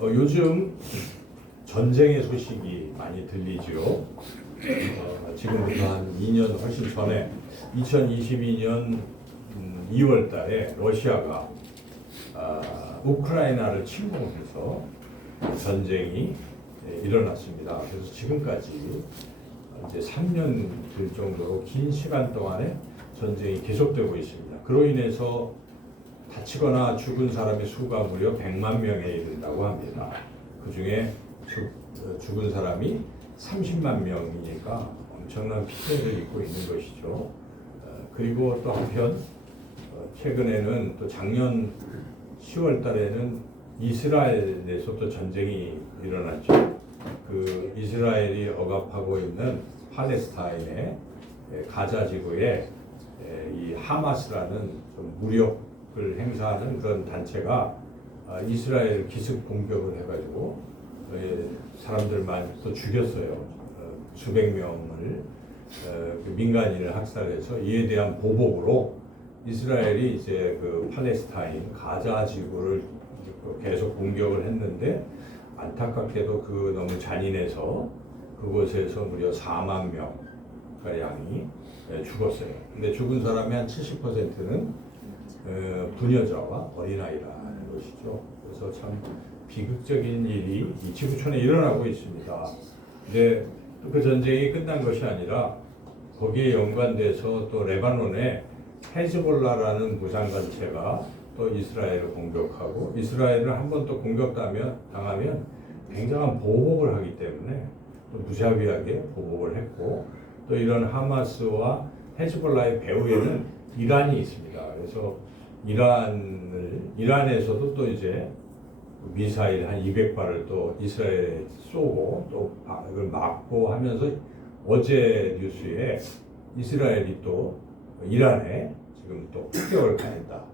요즘 전쟁의 소식이 많이 들리죠. 지금부터 한 2년 훨씬 전에 2022년 2월 달에 러시아가 우크라이나를 침공해서 전쟁이 일어났습니다. 그래서 지금까지 이제 3년 될 정도로 긴 시간 동안에 전쟁이 계속되고 있습니다. 그로 인해서 다치거나 죽은 사람의 수가 무려 100만 명에 이른다고 합니다. 그 중에 죽은 사람이 30만 명이니까 엄청난 피해를 입고 있는 것이죠. 그리고 또 한편 최근에는 또 작년 10월 달에는 이스라엘에서 또 전쟁이 일어났죠. 그 이스라엘이 억압하고 있는 팔레스타인의 가자 지구에 이 하마스라는 좀 무력을 행사하는 그런 단체가 이스라엘 기습 공격을 해가지고 사람들 많이 또 죽였어요. 수백 명을 민간인을 학살해서 이에 대한 보복으로 이스라엘이 이제 그 팔레스타인 가자 지구를 계속 공격을 했는데 안타깝게도 그 너무 잔인해서 그곳에서 무려 4만 명 가량이 죽었어요. 근데 죽은 사람의 한 70%는 부녀자와 어린아이라는 것이죠. 그래서 참 비극적인 일이 이 지구촌에 일어나고 있습니다. 근데 그 전쟁이 끝난 것이 아니라 거기에 연관돼서 또 레바논에 헤즈볼라라는 무장단체가 또 이스라엘을 공격하고 이스라엘을 한 번 또 당하면 굉장한 보복을 하기 때문에 또 무자비하게 보복을 했고 또 이런 하마스와 헤즈볼라의 배후에는 이란이 있습니다. 그래서 이란에서도 또 이제 미사일 한 200발을 또 이스라엘에 쏘고 또 그걸 막고 하면서 어제 뉴스에 이스라엘이 또 이란에 지금 또 폭격을 가했다.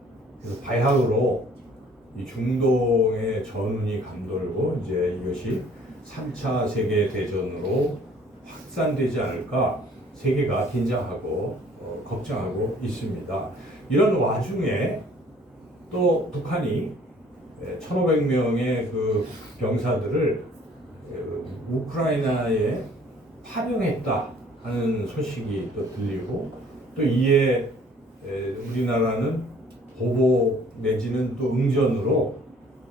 그래서 바야흐로 이 중동의 전운이 감돌고 이제 이것이 3차 세계 대전으로 확산되지 않을까 세계가 긴장하고 걱정하고 있습니다. 이런 와중에 또 북한이 1,500명의 그 병사들을 우크라이나에 파병했다 하는 소식이 또 들리고 또 이에 우리나라는 보복 내지는 또 응전으로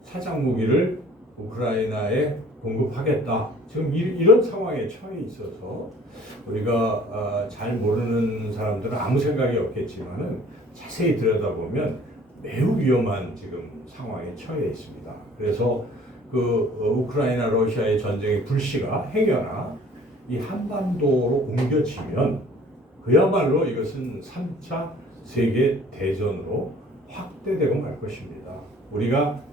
사장 무기를 우크라이나에 공급하겠다. 지금 이런 상황에 처해 있어서 우리가 잘 모르는 사람들은 아무 생각이 없겠지만은 자세히 들여다보면 매우 위험한 지금 상황에 처해 있습니다. 그래서 그 우크라이나 러시아의 전쟁의 불씨가 행여나 이 한반도로 옮겨지면 그야말로 이것은 3차 세계 대전으로 확대되고 말 것입니다. 우리가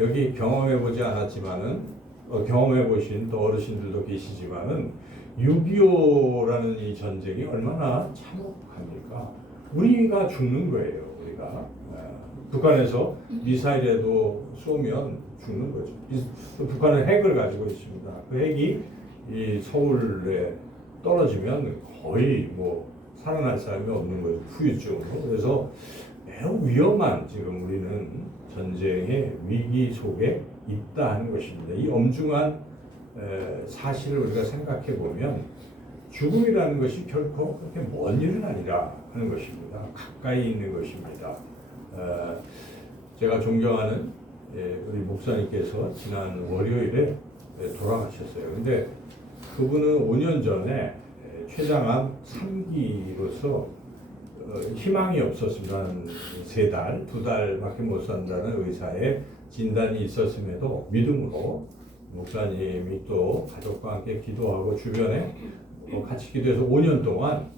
여기 경험해보지 않았지만은 경험해보신 또 어르신들도 계시지만은 6.25라는 이 전쟁이 얼마나 참혹합니까? 우리가 죽는 거예요. 우리가 북한에서 미사일에도 쏘면 죽는 거죠. 북한은 핵을 가지고 있습니다. 그 핵이 이 서울에 떨어지면 거의 뭐 살아날 사람이 없는 거죠. 후유증으로. 그래서 매우 위험한 지금 우리는 전쟁의 위기 속에 있다 하는 것입니다. 이 엄중한 사실을 우리가 생각해 보면 죽음이라는 것이 결코 그렇게 먼 일은 아니라 하는 것입니다. 가까이 있는 것입니다. 제가 존경하는 우리 목사님께서 지난 월요일에 돌아가셨어요. 근데 그분은 5년 전에 췌장암 3기로서 희망이 없었습니다. 한 3달, 2달밖에 못 산다는 의사의 진단이 있었음에도 믿음으로 목사님이 또 가족과 함께 기도하고 주변에 같이 기도해서 5년 동안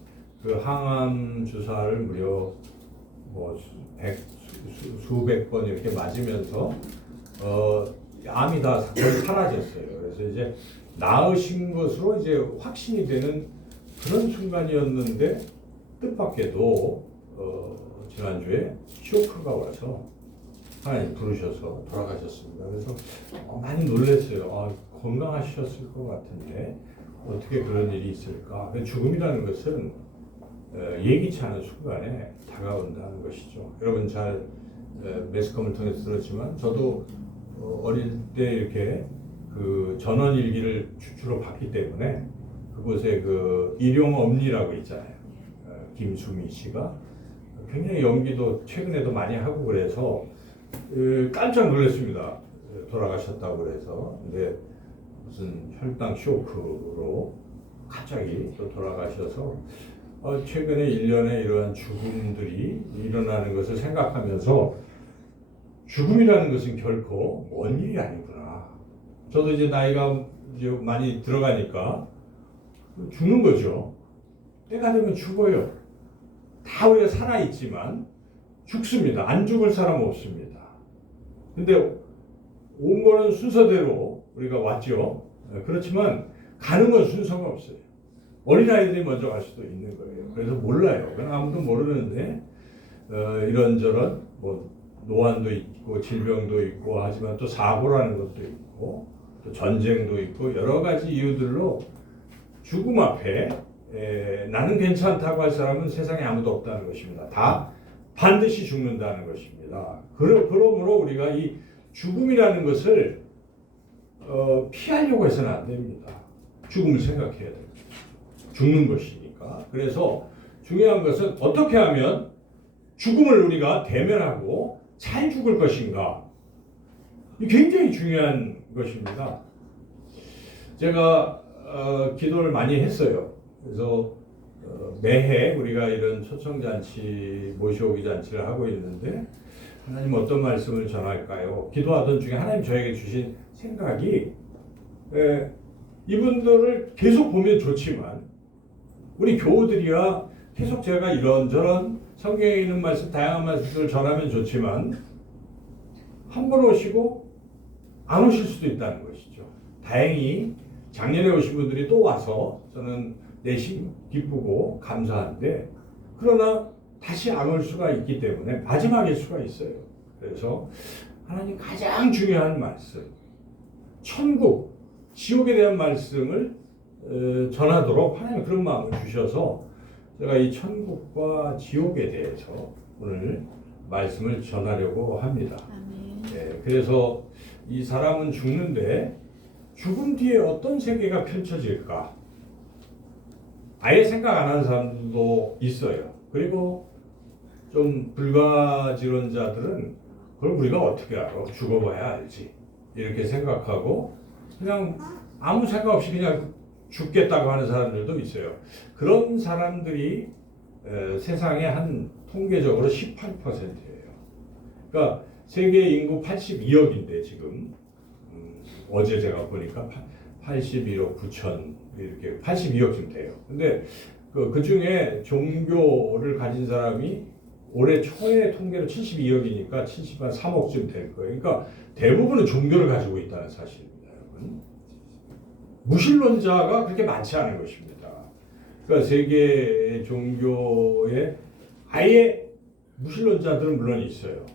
그 항암 주사를 무려 뭐 수백 번 이렇게 맞으면서 암이 다 거의 사라졌어요. 그래서 이제 나으신 것으로 이제 확신이 되는 그런 순간이었는데 뜻밖에도 지난주에 쇼크가 와서 하나님 부르셔서 돌아가셨습니다. 그래서 많이 놀랐어요. 건강하셨을 것 같은데 어떻게 그런 일이 있을까? 죽음이라는 것은 예기치 않은 순간에 다가온다는 것이죠. 여러분 잘 매스컴을 통해서 들었지만 저도 어릴 때 이렇게 그 전원일기를 주로 봤기 때문에 그곳에 그 일용엄니라고 있잖아요. 김수미 씨가 굉장히 연기도 최근에도 많이 하고 그래서 깜짝 놀랐습니다. 돌아가셨다고 그래서. 근데 무슨 혈당 쇼크로 갑자기 또 돌아가셔서 최근에 일련의 이러한 죽음들이 일어나는 것을 생각하면서 죽음이라는 것은 결코 먼 일이 아니구나. 저도 이제 나이가 이제 많이 들어가니까 죽는 거죠. 때가 되면 죽어요. 다 우리가 살아있지만 죽습니다. 안 죽을 사람 없습니다. 근데 온 거는 순서대로 우리가 왔죠. 그렇지만 가는 건 순서가 없어요. 어린아이들이 먼저 갈 수도 있는 거예요. 그래서 몰라요. 그냥 아무도 모르는데 이런저런 뭐 노안도 있고 질병도 있고 하지만 또 사고라는 것도 있고 또 전쟁도 있고 여러 가지 이유들로 죽음 앞에 나는 괜찮다고 할 사람은 세상에 아무도 없다는 것입니다. 다 반드시 죽는다는 것입니다. 그러므로 우리가 이 죽음이라는 것을 피하려고 해서는 안 됩니다. 죽음을 생각해야 됩니다. 죽는 것이니까. 그래서 중요한 것은 어떻게 하면 죽음을 우리가 대면하고 잘 죽을 것인가. 굉장히 중요한 것입니다. 제가 기도를 많이 했어요. 그래서 매해 우리가 이런 초청잔치, 모시오기 잔치를 하고 있는데 하나님 어떤 말씀을 전할까요? 기도하던 중에 하나님 저에게 주신 생각이 이분들을 계속 보면 좋지만 우리 교우들이야 계속 제가 이런저런 성경에 있는 말씀, 다양한 말씀들을 전하면 좋지만 한 번 오시고 안 오실 수도 있다는 것이죠. 다행히 작년에 오신 분들이 또 와서 저는 내심 기쁘고 감사한데 그러나 다시 안 올 수가 있기 때문에 마지막일 수가 있어요. 그래서 하나님 가장 중요한 말씀, 천국, 지옥에 대한 말씀을 전하도록 하나님 그런 마음을 주셔서 제가 이 천국과 지옥에 대해서 오늘 말씀을 전하려고 합니다. 네, 그래서 이 사람은 죽는데 죽음 뒤에 어떤 세계가 펼쳐질까? 아예 생각 안 하는 사람도 있어요. 그리고 좀 불가지론자들은 그걸 우리가 어떻게 알아? 죽어봐야 알지. 이렇게 생각하고 그냥 아무 생각 없이 그냥 죽겠다고 하는 사람들도 있어요. 그런 사람들이 세상의 한 통계적으로 18%예요. 그러니까 세계 인구 82억인데 지금 어제 제가 보니까 81억 9천 이렇게 82억쯤 돼요. 근데 그 중에 종교를 가진 사람이 올해 초에 통계로 72억이니까 73억쯤 될 거예요. 그러니까 대부분은 종교를 가지고 있다는 사실입니다, 여러분. 무신론자가 그렇게 많지 않은 것입니다. 그러니까 세계 종교에 아예 무신론자들은 물론 있어요.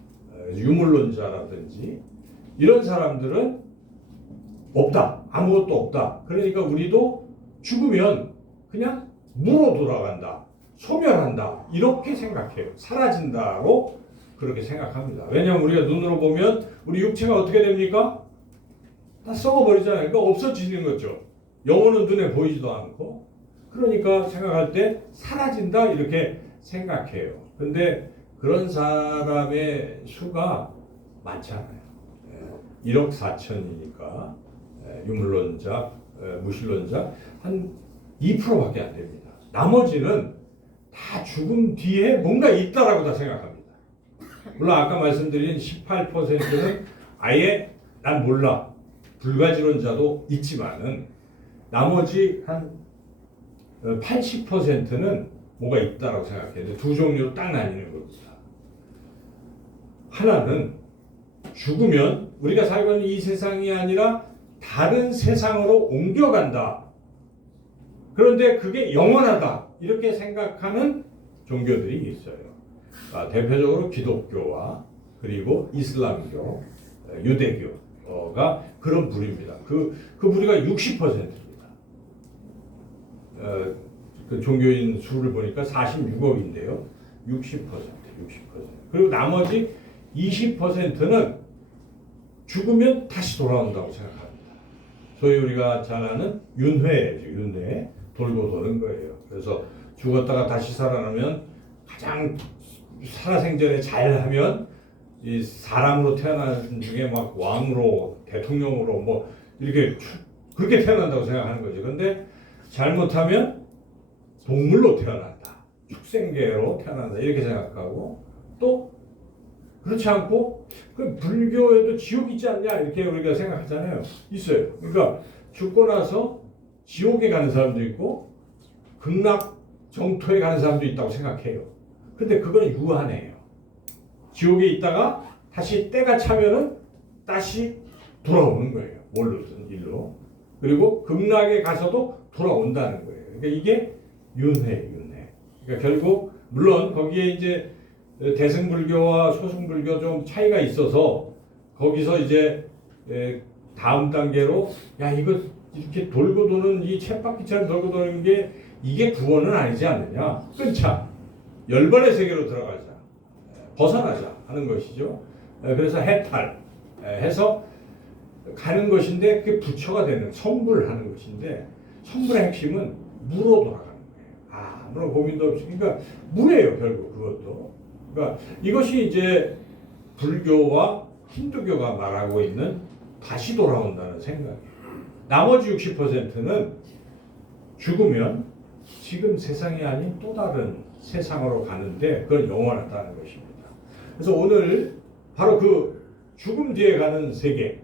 유물론자라든지 이런 사람들은 없다. 아무것도 없다. 그러니까 우리도 죽으면 그냥 무로 돌아간다. 소멸한다. 이렇게 생각해요. 사라진다로 그렇게 생각합니다. 왜냐하면 우리가 눈으로 보면 우리 육체가 어떻게 됩니까? 다 썩어버리잖아요. 그러니까 없어지는 거죠. 영혼은 눈에 보이지도 않고. 그러니까 생각할 때 사라진다 이렇게 생각해요. 근데 그런 사람의 수가 많지 않아요. 1억 4천이니까 유물론자, 무신론자 한 2%밖에 안 됩니다. 나머지는 다 죽음 뒤에 뭔가 있다라고 다 생각합니다. 물론 아까 말씀드린 18%는 아예 난 몰라. 불가지론자도 있지만은 나머지 한 80%는 뭐가 있다라고 생각해요. 두 종류로 딱 나뉘는 겁니다. 하나는 죽으면 우리가 살고 있는 이 세상이 아니라 다른 세상으로 옮겨간다. 그런데 그게 영원하다. 이렇게 생각하는 종교들이 있어요. 대표적으로 기독교와 그리고 이슬람교, 유대교가 그런 부류입니다. 그 부류가 60%입니다. 그 종교인 수를 보니까 46억인데요. 60%. 그리고 나머지 20%는 죽으면 다시 돌아온다고 생각합니다. 소위 우리가 잘 아는 윤회죠. 윤회. 돌고 도는 거예요. 그래서 죽었다가 다시 살아나면 가장 살아생전에 잘하면 이 사람으로 태어난 중에 막 왕으로 대통령으로 뭐 이렇게 그렇게 태어난다고 생각하는 거죠. 근데 잘못하면 동물로 태어난다. 축생계로 태어난다. 이렇게 생각하고 또 그렇지 않고 그 불교에도 지옥 있지 않냐 이렇게 우리가 생각하잖아요. 있어요. 그러니까 죽고 나서 지옥에 가는 사람도 있고 극락 정토에 가는 사람도 있다고 생각해요. 근데 그건 유한해요. 지옥에 있다가 다시 때가 차면은 다시 돌아오는 거예요. 뭘로든 일로. 그리고 극락에 가서도 돌아온다는 거예요. 그러니까 이게 윤회. 그러니까 결국 물론 거기에 이제 대승불교와 소승불교 좀 차이가 있어서 거기서 이제 다음 단계로 야 이거 이렇게 돌고 도는 이 쳇바퀴처럼 돌고 도는 게 이게 구원은 아니지 않느냐. 끊자. 열반의 세계로 들어가자. 벗어나자 하는 것이죠. 그래서 해탈해서 가는 것인데 그게 부처가 되는 성불하는 것인데 성불의 핵심은 무로 돌아가는 거예요. 아무런 고민도 없이. 그러니까 무예요 결국 그것도. 그러니까 이것이 이제 불교와 힌두교가 말하고 있는 다시 돌아온다는 생각이에요. 나머지 60%는 죽으면 지금 세상이 아닌 또 다른 세상으로 가는데 그건 영원하다는 것입니다. 그래서 오늘 바로 그 죽음 뒤에 가는 세계,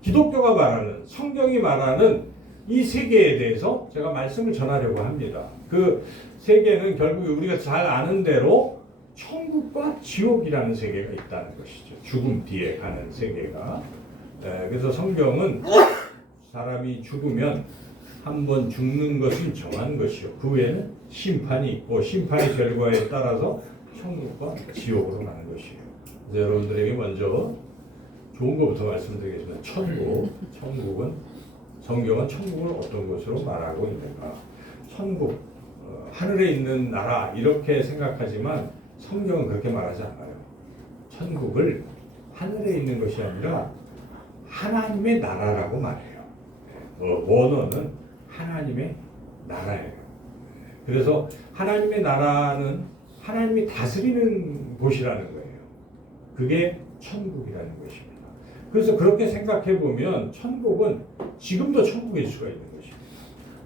기독교가 말하는, 성경이 말하는 이 세계에 대해서 제가 말씀을 전하려고 합니다. 그 세계는 결국 우리가 잘 아는 대로 천국과 지옥이라는 세계가 있다는 것이죠. 죽음 뒤에 가는 세계가. 그래서 성경은 사람이 죽으면 한 번 죽는 것은 정한 것이요. 그 외에는 심판이 있고 심판의 결과에 따라서 천국과 지옥으로 가는 것이에요. 그래서 여러분들에게 먼저 좋은 것부터 말씀드리겠습니다. 천국은 성경은 천국을 어떤 것으로 말하고 있는가? 천국, 하늘에 있는 나라 이렇게 생각하지만 성경은 그렇게 말하지 않아요. 천국을 하늘에 있는 것이 아니라 하나님의 나라라고 말해요. 원어는 하나님의 나라예요. 그래서 하나님의 나라는 하나님이 다스리는 곳이라는 거예요. 그게 천국이라는 것입니다. 그래서 그렇게 생각해 보면 천국은 지금도 천국일 수가 있는 것입니다.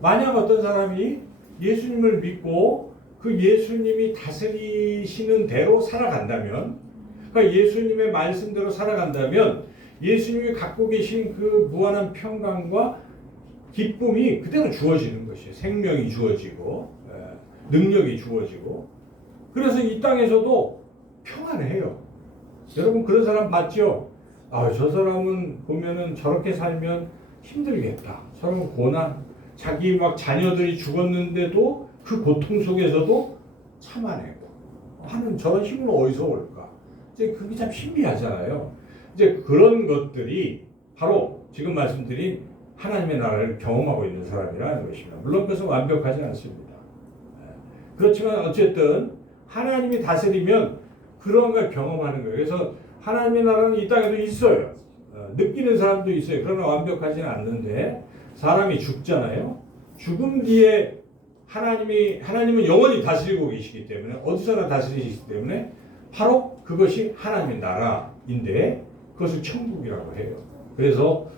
만약 어떤 사람이 예수님을 믿고 그 예수님이 다스리시는 대로 살아간다면, 그러니까 예수님의 말씀대로 살아간다면 예수님이 갖고 계신 그 무한한 평강과 기쁨이 그대로 주어지는 것이에요. 생명이 주어지고 능력이 주어지고 그래서 이 땅에서도 평안해요. 여러분 그런 사람 봤죠? 저 사람은 보면은 저렇게 살면 힘들겠다. 저런 고난, 자기 막 자녀들이 죽었는데도 그 고통 속에서도 참아내고 하는 저런 힘은 어디서 올까? 이제 그게 참 신비하잖아요. 이제 그런 것들이 바로 지금 말씀드린 하나님의 나라를 경험하고 있는 사람이라는 것입니다. 물론 그것은 완벽하지 않습니다. 그렇지만 어쨌든 하나님이 다스리면 그런 걸 경험하는 거예요. 그래서 하나님의 나라는 이 땅에도 있어요. 느끼는 사람도 있어요. 그러나 완벽하지는 않는데 사람이 죽잖아요. 죽음 뒤에 하나님은 영원히 다스리고 계시기 때문에 어디서나 다스리시기 때문에 바로 그것이 하나님의 나라인데 그것을 천국이라고 해요. 그래서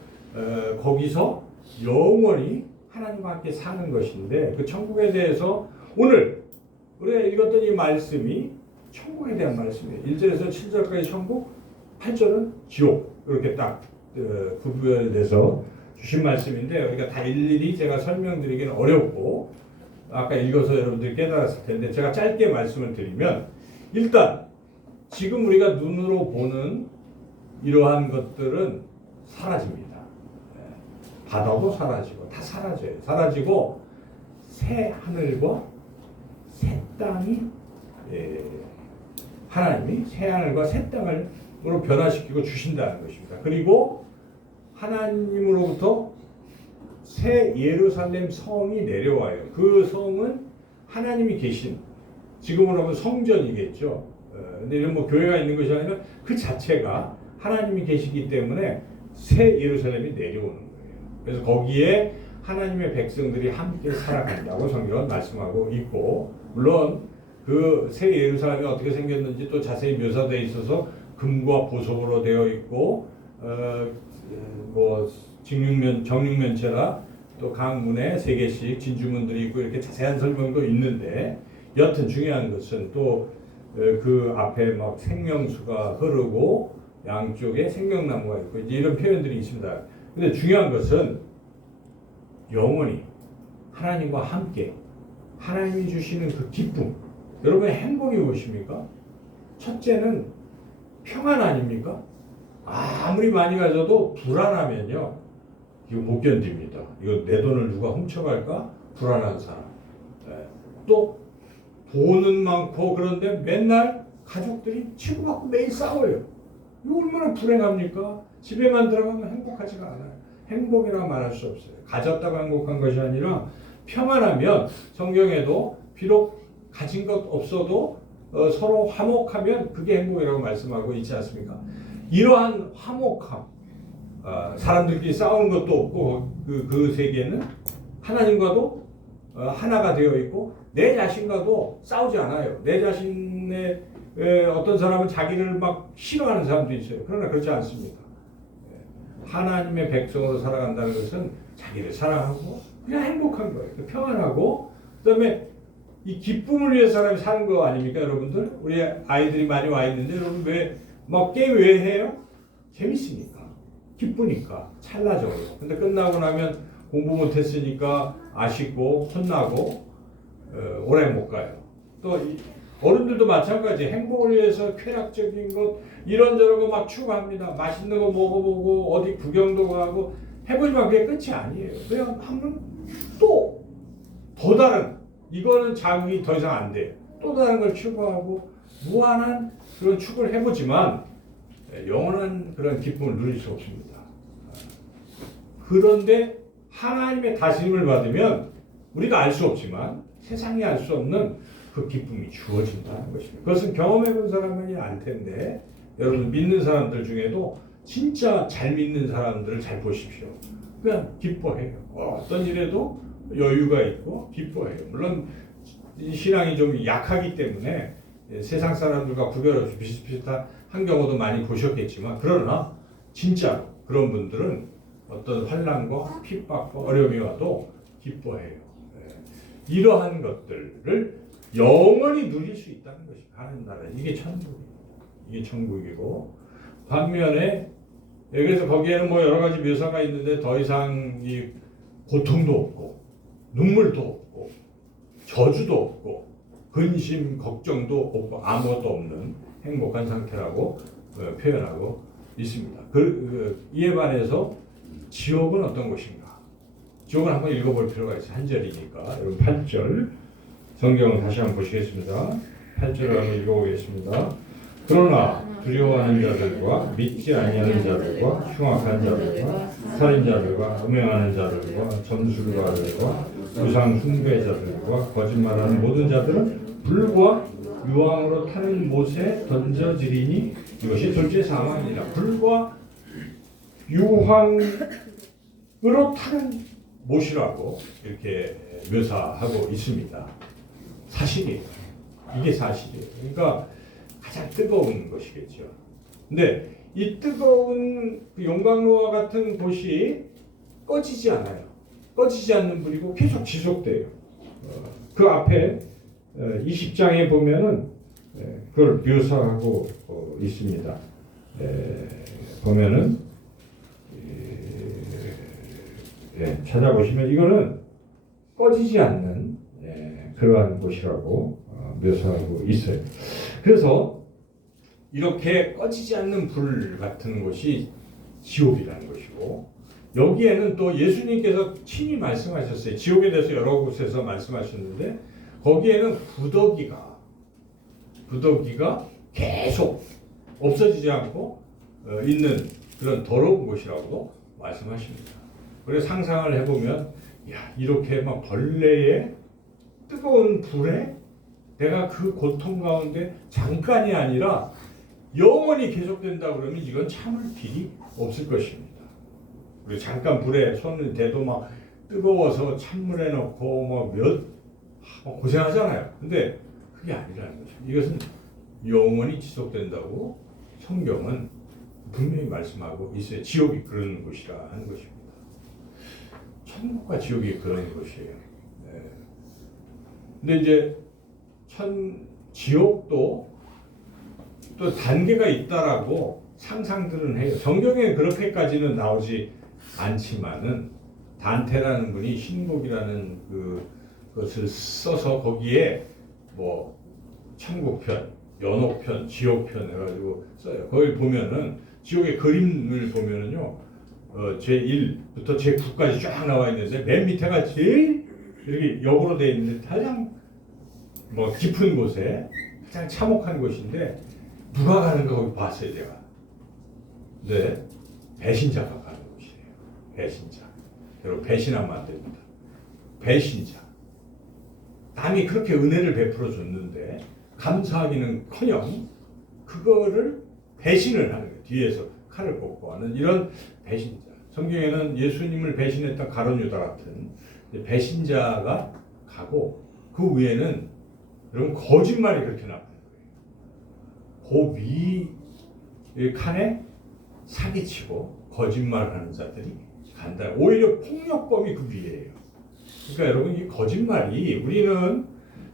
거기서 영원히 하나님과 함께 사는 것인데 그 천국에 대해서 오늘 우리가 읽었던 이 말씀이 천국에 대한 말씀이에요. 1절에서 7절까지 천국, 8절은 지옥 이렇게 딱 구별돼서 주신 말씀인데 우리가 다 일일이 제가 설명드리기는 어렵고 아까 읽어서 여러분들이 깨달았을 텐데 제가 짧게 말씀을 드리면 일단 지금 우리가 눈으로 보는 이러한 것들은 사라집니다. 바다도 사라지고 다 사라져요. 사라지고 새 하늘과 새 땅이 하나님이 새 하늘과 새 땅으로 변화시키고 주신다는 것입니다. 그리고 하나님으로부터 새 예루살렘 성이 내려와요. 그 성은 하나님이 계신 지금으로 하면 성전이겠죠. 근데 이런 뭐 교회가 있는 것이 아니라 그 자체가 하나님이 계시기 때문에 새 예루살렘이 내려오는 거예요. 그래서 거기에 하나님의 백성들이 함께 살아간다고 성경은 말씀하고 있고, 물론 그 새 예루살렘이 어떻게 생겼는지 또 자세히 묘사되어 있어서 금과 보석으로 되어 있고, 뭐 정육면체라 또 각 문에 3개씩 진주문들이 있고 이렇게 자세한 설명도 있는데, 여튼 중요한 것은 또 그 앞에 막 생명수가 흐르고 양쪽에 생명나무가 있고 이제 이런 표현들이 있습니다. 근데 중요한 것은 영원히 하나님과 함께 하나님이 주시는 그 기쁨, 여러분의 행복이 무엇입니까? 첫째는 평안 아닙니까? 아무리 많이 가져도 불안하면요, 이거 못 견딥니다. 이거 내 돈을 누가 훔쳐갈까? 불안한 사람. 또 돈은 많고 그런데 맨날 가족들이 치고받고 매일 싸워요. 이거 얼마나 불행합니까? 집에만 들어가면 행복하지가 않아요. 행복이라 말할 수 없어요. 가졌다고 행복한 것이 아니라 평안하면, 성경에도 비록 가진 것 없어도 서로 화목하면 그게 행복이라고 말씀하고 있지 않습니까? 이러한 화목함, 사람들끼리 싸우는 것도 없고 그 세계는 하나님과도 하나가 되어 있고 내 자신과도 싸우지 않아요. 내 자신의 어떤 사람은 자기를 막 싫어하는 사람도 있어요. 그러나 그렇지 않습니다. 하나님의 백성으로 살아간다는 것은 자기를 사랑하고 그냥 행복한 거예요. 평안하고, 그다음에 이 기쁨을 위해 사람이 사는 거 아닙니까, 여러분들? 우리 아이들이 많이 와 있는데 여러분 막 게임 왜 해요? 재밌으니까, 기쁘니까, 찰나적으로. 근데 끝나고 나면 공부 못했으니까 아쉽고 혼나고 오래 못 가요. 또 어른들도 마찬가지. 행복을 위해서 쾌락적인 것 이런저런 거 막 추구합니다. 맛있는 거 먹어보고 어디 구경도 가고 해보지만 그게 끝이 아니에요. 그냥 하면 또 더 다른, 이거는 자극이 더 이상 안 돼요. 또 다른 걸 추구하고 무한한 그런 추구를 해보지만 영원한 그런 기쁨을 누릴 수 없습니다. 그런데 하나님의 다스림을 받으면 우리가 알 수 없지만 세상이 알 수 없는 그 기쁨이 주어진다는 것입니다. 그것은 경험해본 사람만이 알 텐데, 여러분 믿는 사람들 중에도 진짜 잘 믿는 사람들을 잘 보십시오. 그냥 기뻐해요. 어떤 일에도 여유가 있고 기뻐해요. 물론 신앙이 좀 약하기 때문에 세상 사람들과 구별 없이 비슷비슷한 경우도 많이 보셨겠지만, 그러나 진짜 그런 분들은 어떤 환난과 핍박과 어려움이 와도 기뻐해요. 이러한 것들을 영원히 누릴 수 있다는 것입니다. 하나님 나라, 이게 천국입니다. 이게 천국이고, 반면에 그래서 거기에는 뭐 여러 가지 묘사가 있는데 더 이상 이 고통도 없고 눈물도 없고 저주도 없고 근심 걱정도 없고 아무것도 없는 행복한 상태라고 표현하고 있습니다. 이에 반해서 지옥은 어떤 것인가? 지옥을 한번 읽어볼 필요가 있어요. 한 절이니까. 여러분 8절 성경을 다시 한번 보시겠습니다. 8절을 한번 읽어보겠습니다. 그러나 두려워하는 자들과 믿지 아니하는 자들과 흉악한 자들과 살인자들과 음행하는 자들과 점술가들과 우상 숭배자들과 거짓말하는 모든 자들은 불과 유황으로 타는 못에 던져지리니 이것이 둘째 사망이라. 불과 유황으로 타는 못이라고 이렇게 묘사하고 있습니다. 사실이에요. 이게 사실이에요. 그러니까 가장 뜨거운 것이겠죠. 근데 이 뜨거운 그 용광로와 같은 곳이 꺼지지 않아요. 꺼지지 않는 불이고 계속 지속돼요. 그 앞에 20장에 보면은 그걸 묘사하고 있습니다. 보면은 찾아보시면 이거는 꺼지지 않는 그러한 곳이라고 묘사하고 있어요. 그래서 이렇게 꺼지지 않는 불 같은 곳이 지옥이라는 것이고, 여기에는 또 예수님께서 친히 말씀하셨어요. 지옥에 대해서 여러 곳에서 말씀하셨는데 거기에는 구더기가 계속 없어지지 않고 있는 그런 더러운 곳이라고 말씀하십니다. 그래서 상상을 해보면, 야, 이렇게 막 벌레의 뜨거운 불에 내가 그 고통 가운데 잠깐이 아니라 영원히 계속된다 그러면 이건 참을 길이 없을 것입니다. 우리 잠깐 불에 손을 대도 막 뜨거워서 찬물에 넣고 고생하잖아요. 근데 그게 아니라는 거죠. 이것은 영원히 지속된다고 성경은 분명히 말씀하고 있어요. 지옥이 그런 곳이라 하는 것입니다. 천국과 지옥이 그런 곳이에요. 네. 근데 이제 지옥도 또 단계가 있다라고 상상들은 해요. 성경에 그렇게까지는 나오지 않지만은 단테라는 분이 신곡이라는 그것을 써서 거기에 뭐 천국편, 연옥편, 지옥편 해가지고 써요. 거기 보면은 지옥의 그림을 보면은요, 제1부터 제9까지 쫙 나와 있는데 맨 밑에가 제일 이렇게 역으로 되어 있는데 가장 뭐 깊은 곳에 가장 참혹한 곳인데 누가 가는 거 거기 봤어요 제가. 네, 배신자가 가는 곳이에요. 배신자. 여러분 배신하면 안 됩니다. 배신자. 남이 그렇게 은혜를 베풀어 줬는데 감사하기는커녕 그거를 배신을 하는 거예요. 뒤에서 칼을 꽂고 하는 이런 배신자. 성경에는 예수님을 배신했던 가룟 유다 같은 배신자가 가고 그 위에는 여러분 거짓말이 그렇게 나오는 거예요. 그 위 칸에 사기치고 거짓말하는 자들이 간다. 오히려 폭력범이 그 위에요. 그러니까 여러분 이 거짓말이 우리는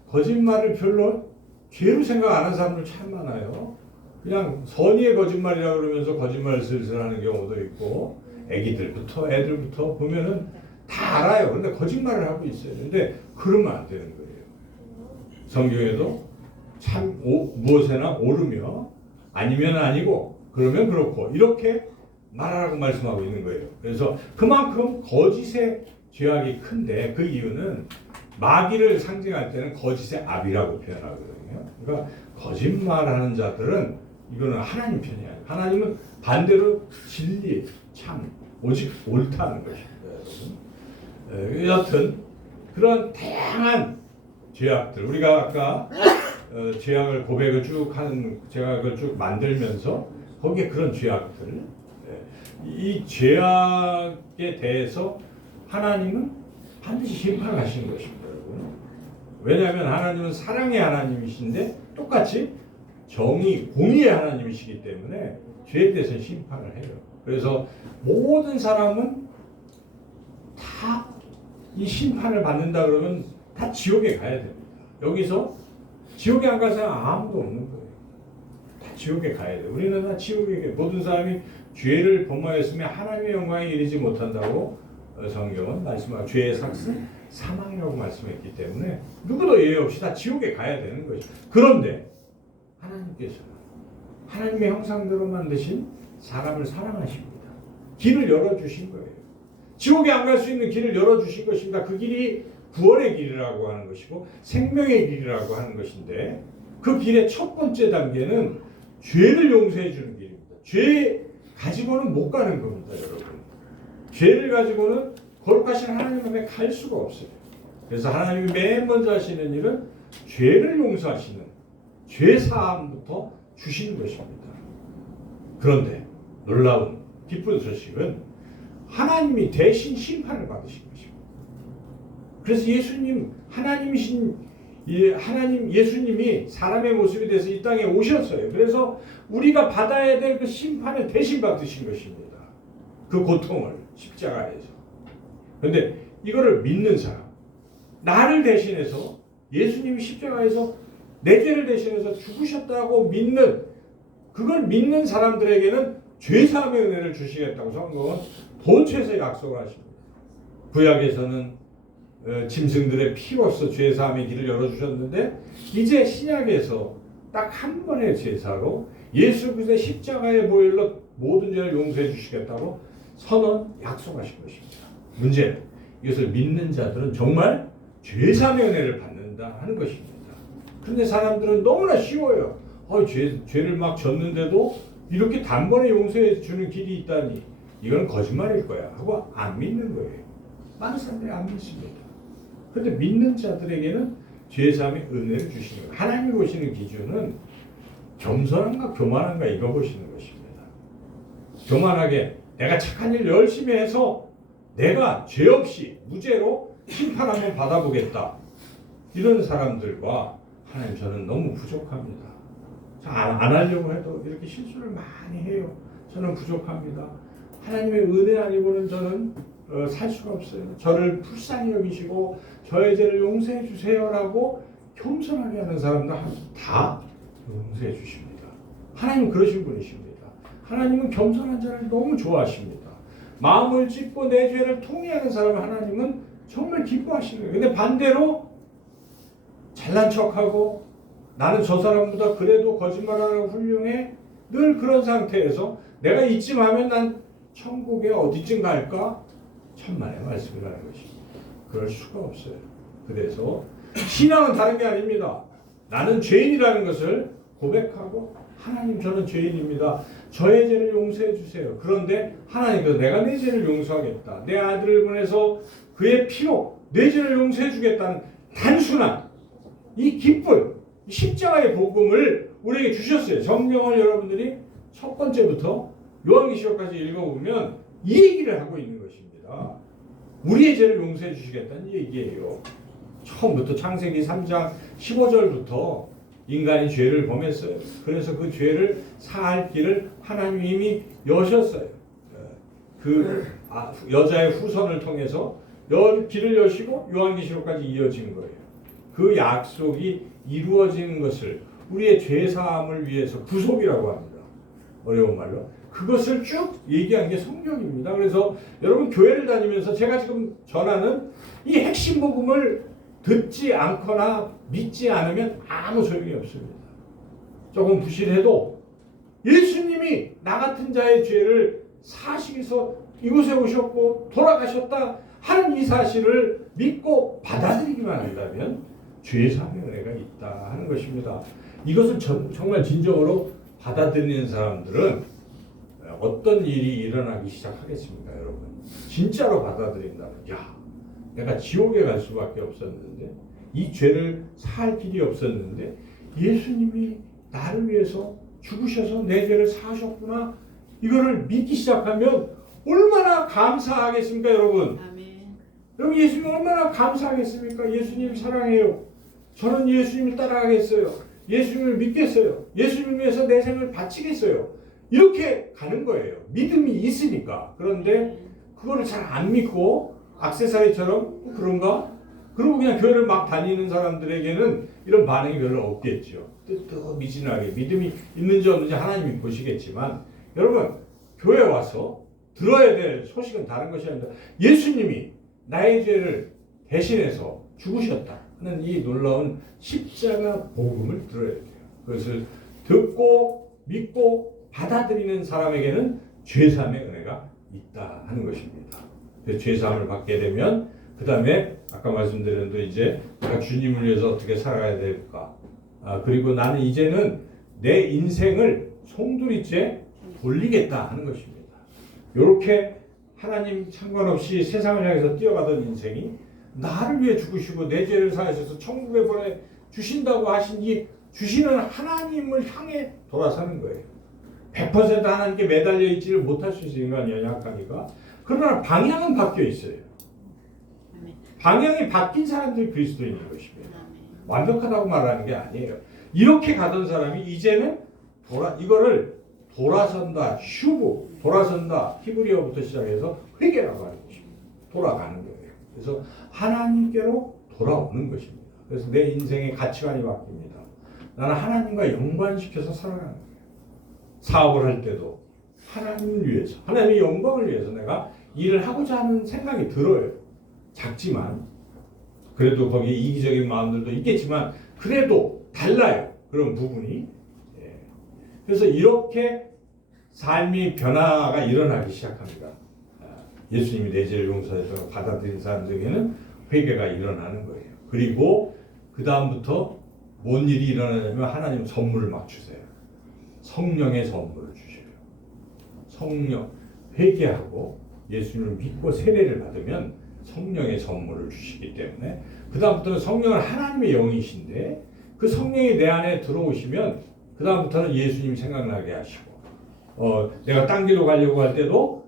거짓말을 별로 죄로 생각 안 하는 사람들 참 많아요. 그냥 선의의 거짓말이라고 그러면서 거짓말을 슬슬 하는 경우도 있고 애들부터 보면은 다 알아요. 그런데 거짓말을 하고 있어요. 근데 그러면 안 되는 거예요. 성경에도 참 무엇에나 오르며 아니면 아니고 그러면 그렇고 이렇게 말하라고 말씀하고 있는 거예요. 그래서 그만큼 거짓의 죄악이 큰데 그 이유는 마귀를 상징할 때는 거짓의 압이라고 표현하거든요. 그러니까 거짓말하는 자들은 이거는 하나님 편이 아니에요. 하나님은 반대로 진리, 참, 오직 옳다는 것입니다. 여하튼 그런 다양한 죄악들 우리가 아까 죄악을 고백을 쭉 하는 죄악을 쭉 만들면서 거기에 그런 죄악들 이 죄악에 대해서 하나님은 반드시 심판하시는 것입니다. 여러분. 왜냐하면 하나님은 사랑의 하나님이신데 똑같이 정의, 공의의 하나님이시기 때문에 죄에 대해서 심판을 해요. 그래서 모든 사람은 다 이 심판을 받는다 그러면 다 지옥에 가야 됩니다. 여기서 지옥에 안 갈 사람 아무도 없는 거예요. 다 지옥에 가야 돼요. 우리는 다 지옥에 모든 사람이 죄를 범하였으면 하나님의 영광에 이르지 못한다고 성경은 말씀하고 죄의 삭은 사망이라고 말씀했기 때문에 누구도 예외 없이 다 지옥에 가야 되는 거죠. 그런데 하나님께서는 하나님의 형상대로 만드신 사람을 사랑하십니다. 길을 열어주신 거예요. 지옥에 안 갈 수 있는 길을 열어주신 것입니다. 그 길이 구원의 길이라고 하는 것이고 생명의 길이라고 하는 것인데 그 길의 첫 번째 단계는 죄를 용서해 주는 길입니다. 죄 가지고는 못 가는 겁니다, 여러분. 죄를 가지고는 거룩하신 하나님 앞에 갈 수가 없어요. 그래서 하나님이 맨 먼저 하시는 일은 죄를 용서하시는 죄 사함부터 주시는 것입니다. 그런데 놀라운 기쁜 소식은 하나님이 대신 심판을 받으신 것입니다. 그래서 예수님이 사람의 모습이 돼서 이 땅에 오셨어요. 그래서 우리가 받아야 될 그 심판을 대신 받으신 것입니다. 그 고통을 십자가에서. 그런데 이거를 믿는 사람, 나를 대신해서 예수님이 십자가에서 내 죄를 대신해서 죽으셨다고 그걸 믿는 사람들에게는 죄사함의 은혜를 주시겠다고 성경은 본처에서 약속을 하십니다. 구약에서는 짐승들의 피로써 죄사함의 길을 열어주셨는데 이제 신약에서 딱 한 번의 제사로 예수 그리스도의 십자가의 보혈로 모든 죄를 용서해 주시겠다고 약속하신 것입니다. 문제는 이것을 믿는 자들은 정말 죄사함의 은혜를 받는다 하는 것입니다. 그런데 사람들은 너무나 쉬워요. 죄를 막 졌는데도 이렇게 단번에 용서해 주는 길이 있다니 이건 거짓말일 거야 하고 안 믿는 거예요. 많은 사람들이 안 믿습니다. 그런데 믿는 자들에게는 죄사함의 은혜를 주시는 거예요. 하나님이 보시는 기준은 겸손한가 교만한가 이거 보시는 것입니다. 교만하게 내가 착한 일 열심히 해서 내가 죄 없이 무죄로 심판 한번 받아보겠다. 이런 사람들과 하나님 저는 너무 부족합니다. 안 하려고 해도 이렇게 실수를 많이 해요. 저는 부족합니다. 하나님의 은혜 아니고는 저는 살 수가 없어요. 저를 불쌍히 여기시고 저의 죄를 용서해 주세요라고 겸손하게 하는 사람들 다 용서해 주십니다. 하나님은 그러신 분이십니다. 하나님은 겸손한 자를 너무 좋아하십니다. 마음을 찢고 내 죄를 통회하는 사람을 하나님은 정말 기뻐하시는 거예요. 근데 반대로 잘난 척하고 나는 저 사람보다 그래도 거짓말하고 훌륭해 늘 그런 상태에서 내가 이쯤 하면 난 천국에 어디쯤 갈까? 천만의 말씀을 하는 것입니다. 그럴 수가 없어요. 그래서 신앙은 다른 게 아닙니다. 나는 죄인이라는 것을 고백하고 하나님 저는 죄인입니다. 저의 죄를 용서해 주세요. 그런데 하나님께서 내가 내 죄를 용서하겠다. 내 아들을 보내서 그의 피로 내 죄를 용서해 주겠다는 단순한 이 기쁜 십자가의 복음을 우리에게 주셨어요. 성경을 여러분들이 첫 번째부터 요한계시록까지 읽어보면 이 얘기를 하고 있는 것입니다. 우리의 죄를 용서해 주시겠다는 얘기예요. 처음부터 창세기 3장 15절부터 인간이 죄를 범했어요. 그래서 그 죄를 사할 길을 하나님이 이미 여셨어요. 그 여자의 후손을 통해서 길을 여시고 요한계시록까지 이어진 거예요. 그 약속이 이루어지는 것을 우리의 죄사함을 위해서 구속이라고 합니다. 어려운 말로. 그것을 쭉 얘기한 게 성경입니다. 그래서 여러분 교회를 다니면서 제가 지금 전하는 이 핵심 복음을 듣지 않거나 믿지 않으면 아무 소용이 없습니다. 조금 부실해도 예수님이 나 같은 자의 죄를 사시기 위해서 이곳에 오셨고 돌아가셨다 하는 이 사실을 믿고 받아들이기만 한다면 죄사함의 은혜가 있다 하는 것입니다. 이것을 정말 진정으로 받아들이는 사람들은 어떤 일이 일어나기 시작하겠습니까, 여러분? 진짜로 받아들인다면, 야, 내가 지옥에 갈 수밖에 없었는데, 이 죄를 살 길이 없었는데, 예수님이 나를 위해서 죽으셔서 내 죄를 사하셨구나. 이거를 믿기 시작하면 얼마나 감사하겠습니까, 여러분? 아멘. 여러분, 예수님 얼마나 감사하겠습니까? 예수님 사랑해요. 저는 예수님을 따라가겠어요. 예수님을 믿겠어요. 예수님을 위해서 내 생을 바치겠어요. 이렇게 가는 거예요. 믿음이 있으니까. 그런데 그거를 잘 안 믿고 액세서리처럼 그런가? 그리고 그냥 교회를 막 다니는 사람들에게는 이런 반응이 별로 없겠죠. 뜨뜻미진하게 믿음이 있는지 없는지 하나님이 보시겠지만 여러분 교회 와서 들어야 될 소식은 다른 것이 아니라 예수님이 나의 죄를 대신해서 죽으셨다 하는 이 놀라운 십자가 복음을 들어야 돼요. 그것을 듣고 믿고 받아들이는 사람에게는 죄사함의 은혜가 있다 하는 것입니다. 죄사함을 받게 되면 그 다음에 아까 말씀드린 대로 이제 내가 주님을 위해서 어떻게 살아가야 될까? 그리고 나는 이제는 내 인생을 송두리째 돌리겠다 하는 것입니다. 이렇게 하나님 상관없이 세상을 향해서 뛰어가던 인생이 나를 위해 죽으시고 내 죄를 사하셔서 천국에 보내 주신다고 하신 이 주시는 하나님을 향해 돌아서는 거예요. 100% 하나님께 매달려 있지를 못할 수 있는 거 아니야, 약하니까. 그러나 방향은 바뀌어 있어요. 방향이 바뀐 사람들이 그리스도인인 것입니다. 완벽하다고 말하는 게 아니에요. 이렇게 가던 사람이 이제는 이거를 돌아선다, 슈브, 돌아선다, 히브리어부터 시작해서 회개라고 하는 것입니다. 돌아가는 거예요. 그래서 하나님께로 돌아오는 것입니다. 그래서 내 인생의 가치관이 바뀝니다. 나는 하나님과 연관시켜서 살아가는 거예요. 사업을 할 때도 하나님을 위해서, 하나님의 영광을 위해서 내가 일을 하고자 하는 생각이 들어요. 작지만 그래도 거기에 이기적인 마음들도 있겠지만 그래도 달라요. 그런 부분이. 그래서 이렇게 삶의 변화가 일어나기 시작합니다. 예수님이 내 죄를 용서해서 받아들인 사람들에게는 회개가 일어나는 거예요. 그리고 그 다음부터 뭔 일이 일어나냐면 하나님 선물을 막 주세요. 성령의 선물을 주셔요. 성령, 회개하고 예수님을 믿고 세례를 받으면 성령의 선물을 주시기 때문에 그 다음부터는 성령은 하나님의 영이신데 그 성령이 내 안에 들어오시면 그 그 다음부터는 예수님 생각나게 하시고, 내가 딴 길로 가려고 할 때도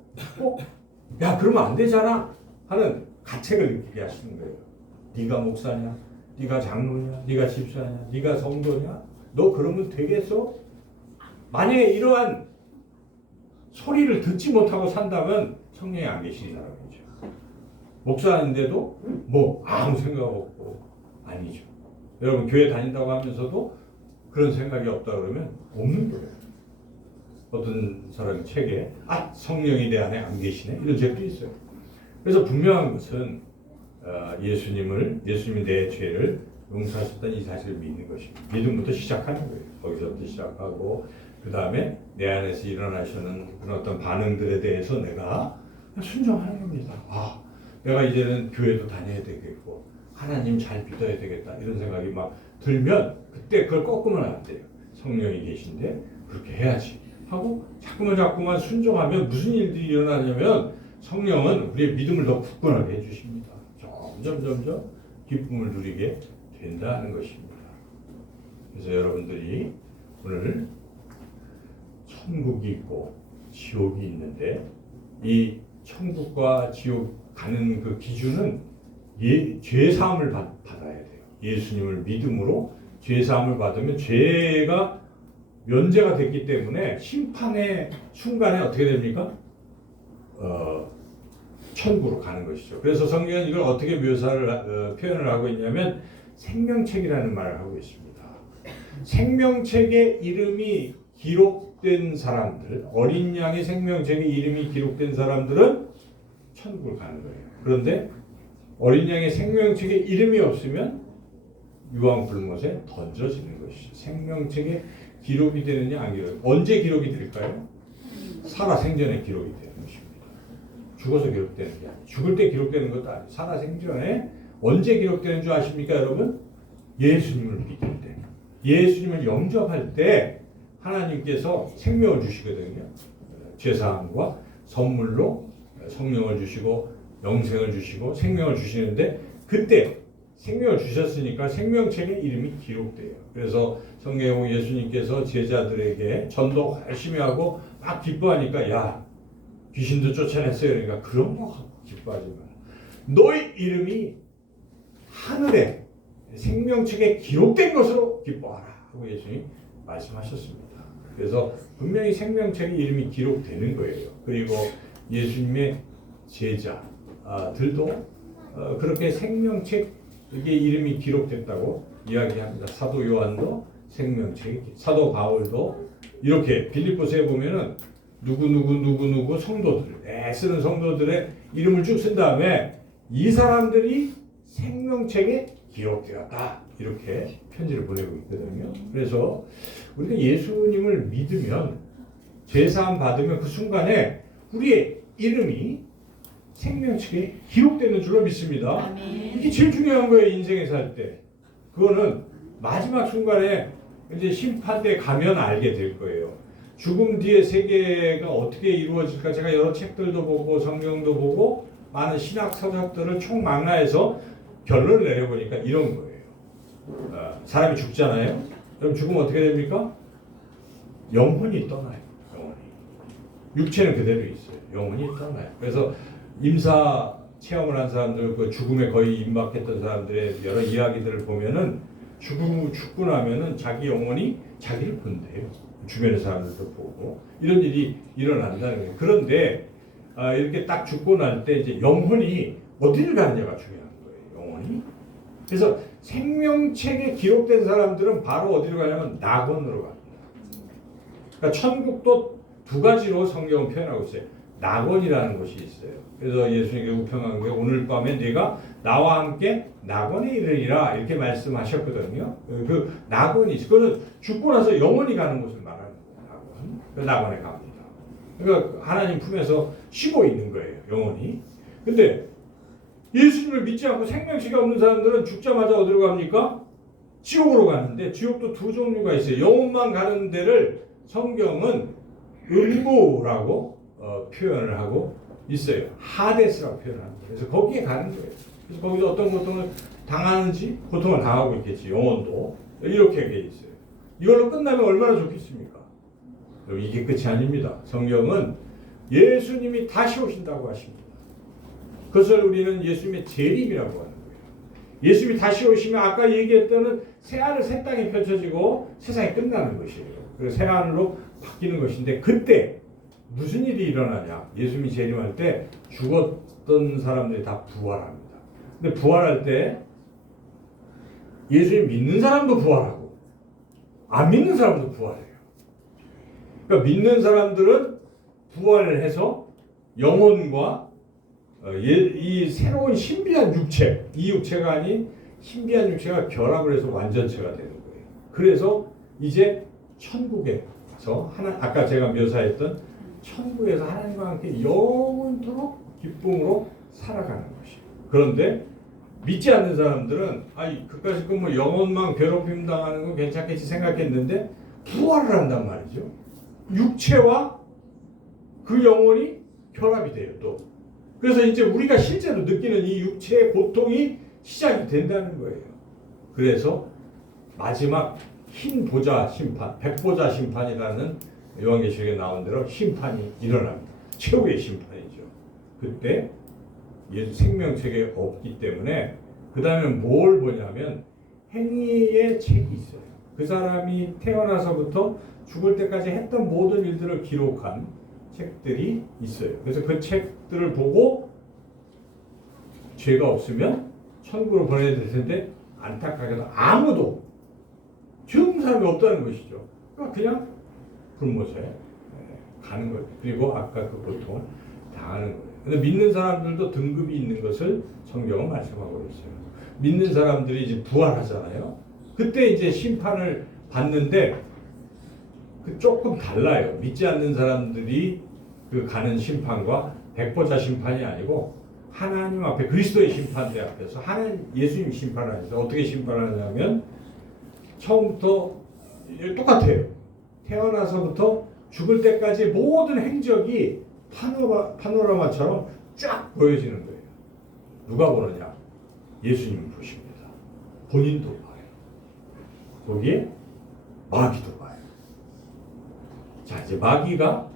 야 그러면 안 되잖아 하는 가책을 느끼게 하시는 거예요. 네가 목사냐, 네가 장로냐, 네가 집사냐, 네가 성도냐, 너 그러면 되겠어? 만약에 이러한 소리를 듣지 못하고 산다면 성령이 안 계신 사람이죠. 목사인데도 뭐 아무 생각 없고 아니죠. 여러분 교회 다닌다고 하면서도 그런 생각이 없다 그러면 없는 거예요. 어떤 사람 책에 성령이 내 안에 안 계시네 이런 책도 있어요. 그래서 분명한 것은 예수님이 내 죄를 용서하셨다는 이 사실을 믿는 것입니다. 믿음부터 시작하는 거예요. 거기서부터 시작하고 그 다음에 내 안에서 일어나시는 그런 어떤 반응들에 대해서 내가 순종하는 겁니다. 내가 이제는 교회도 다녀야 되겠고 하나님 잘 믿어야 되겠다 이런 생각이 막 들면 그때 그걸 꺾으면 안 돼요. 성령이 계신데 그렇게 해야지 하고 자꾸만 순종하면 무슨 일들이 일어나냐면 성령은 우리의 믿음을 더 굳건하게 해주십니다. 점점 기쁨을 누리게 된다는 것입니다. 그래서 여러분들이 오늘 천국이 있고 지옥이 있는데 이 천국과 지옥 가는 그 기준은 죄 사함을 받아야 돼요. 예수님을 믿음으로 죄 사함을 받으면 죄가 면제가 됐기 때문에 심판의 순간에 어떻게 됩니까? 천국으로 가는 것이죠. 그래서 성경은 이걸 어떻게 표현을 하고 있냐면 생명책이라는 말을 하고 있습니다. 생명책에 이름이 기록된 사람들, 어린 양의 생명책에 이름이 기록된 사람들은 천국을 가는 거예요. 그런데 어린 양의 생명책에 이름이 없으면 유황불못에 던져지는 것이죠. 생명책에 기록이 되느냐 안 기록이 언제 기록이 될까요? 살아생전에 기록이 되는 것입니다. 죽어서 기록되는 게 아니에요. 죽을 때 기록되는 것도 아니에요. 살아생전에 언제 기록되는 줄 아십니까 여러분? 예수님을 믿을 때, 예수님을 영접할 때 하나님께서 생명을 주시거든요. 죄사함과 선물로 성령을 주시고 영생을 주시고 생명을 주시는데 그때 생명을 주셨으니까 생명책에 이름이 기록돼요. 그래서 성경에 보면 예수님께서 제자들에게 전도 열심히 하고 막 기뻐하니까 야 귀신도 쫓아냈어요. 그러니까 그런 거 기뻐하지 마라. 너희 이름이 하늘에 생명책에 기록된 것으로 기뻐하라 하고 예수님이 말씀하셨습니다. 그래서 분명히 생명책에 이름이 기록되는 거예요. 그리고 예수님의 제자들도 그렇게 생명책에 이름이 기록됐다고 이야기합니다. 사도 요한도 생명책, 사도 바울도 이렇게 빌립보서에 보면은 누구 성도들, 애쓰는 성도들의 이름을 쭉 쓴 다음에 이 사람들이 생명책에 기록되었다 이렇게 편지를 보내고 있거든요. 그래서 우리가 예수님을 믿으면 죄사함 받으면 그 순간에 우리의 이름이 생명책에 기록되는 줄로 믿습니다. 아멘. 이게 제일 중요한 거예요. 인생에 살 때. 그거는 마지막 순간에 이제 심판대 가면 알게 될 거예요. 죽음 뒤의 세계가 어떻게 이루어질까 제가 여러 책들도 보고 성경도 보고 많은 신학 서적들을 총망라해서 결론을 내려보니까 이런 거예요. 사람이 죽잖아요. 그럼 죽으면 어떻게 됩니까? 영혼이 떠나요. 영혼이. 육체는 그대로 있어요. 영혼이 떠나요. 그래서 임사 체험을 한 사람들, 그 죽음에 거의 임박했던 사람들의 여러 이야기들을 보면은 죽고 나면은 자기 영혼이 자기를 본대요. 주변의 사람들도 보고 이런 일이 일어난다는 거예요. 그런데 이렇게 딱 죽고 날 때 이제 영혼이 어디를 가느냐가 중요한 거예요. 영혼이. 그래서 생명책에 기록된 사람들은 바로 어디로 가냐면 낙원으로 갑니다. 그러니까 천국도 두 가지로 성경은 표현하고 있어요. 낙원이라는 것이 있어요. 그래서 예수님께서 우평한 게 오늘 밤에 네가 나와 함께 낙원에 이르리라 이렇게 말씀하셨거든요. 그 낙원이 그거는 죽고 나서 영원히 가는 곳을 말하는 거예요. 낙원. 그 낙원에 갑니다. 그러니까 하나님 품에서 쉬고 있는 거예요. 영원히. 근데 예수님을 믿지 않고 생명체가 없는 사람들은 죽자마자 어디로 갑니까? 지옥으로 가는데 지옥도 두 종류가 있어요. 영혼만 가는 데를 성경은 음부라고 표현을 하고 있어요. 하데스라고 표현합니다. 그래서 거기에 가는 거예요. 그래서 거기서 어떤 고통을 당하는지 고통을 당하고 있겠지. 영혼도 이렇게 돼 있어요. 이걸로 끝나면 얼마나 좋겠습니까? 여러분, 이게 끝이 아닙니다. 성경은 예수님이 다시 오신다고 하십니다. 그것을 우리는 예수님의 재림이라고 하는 거예요. 예수님이 다시 오시면 아까 얘기했던 새하늘 새 땅이 펼쳐지고 세상이 끝나는 것이에요. 그래서 새하늘로 바뀌는 것인데, 그때 무슨 일이 일어나냐? 예수님이 재림할 때 죽었던 사람들이 다 부활합니다. 근데 부활할 때 예수님 믿는 사람도 부활하고 안 믿는 사람도 부활해요. 그러니까 믿는 사람들은 부활을 해서 영혼과 이 새로운 신비한 육체, 이 육체가 아닌 신비한 육체가 결합을 해서 완전체가 되는 거예요. 그래서 이제 천국에서 아까 제가 묘사했던 천국에서 하나님과 함께 영원토록 기쁨으로 살아가는 것이에요. 그런데 믿지 않는 사람들은 그까짓 거 뭐 영혼만 괴롭힘 당하는 건 괜찮겠지 생각했는데 부활을 한단 말이죠. 육체와 그 영혼이 결합이 돼요. 또 그래서 이제 우리가 실제로 느끼는 이 육체의 고통이 시작이 된다는 거예요. 그래서 마지막 흰 보좌 심판, 백보좌 심판이라는 요한계시록에 나온 대로 심판이 일어납니다. 최후의 심판이죠. 그때 예수 생명책에 없기 때문에 그 다음에 뭘 보냐면 행위의 책이 있어요. 그 사람이 태어나서부터 죽을 때까지 했던 모든 일들을 기록한 책들이 있어요. 그래서 그 책들을 보고 죄가 없으면 천국으로 보내야 될 텐데 안타깝게도 아무도 죄 없는 사람이 없다는 것이죠. 그러니까 그냥 불못에 가는 거예요. 그리고 아까 그 고통을 당하는 거예요. 근데 믿는 사람들도 등급이 있는 것을 성경은 말씀하고 있어요. 믿는 사람들이 이제 부활하잖아요. 그때 이제 심판을 받는데 조금 달라요. 믿지 않는 사람들이 그 가는 심판과 백보자 심판이 아니고 하나님 앞에 그리스도의 심판대 앞에서 하나님 예수님 심판하면서 어떻게 심판하냐면 처음부터 똑같아요. 태어나서부터 죽을 때까지 모든 행적이 파노라마처럼 쫙 보여지는 거예요. 누가 보느냐? 예수님이 보십니다. 본인도 봐요. 거기에 마귀도 봐요. 자, 이제 마귀가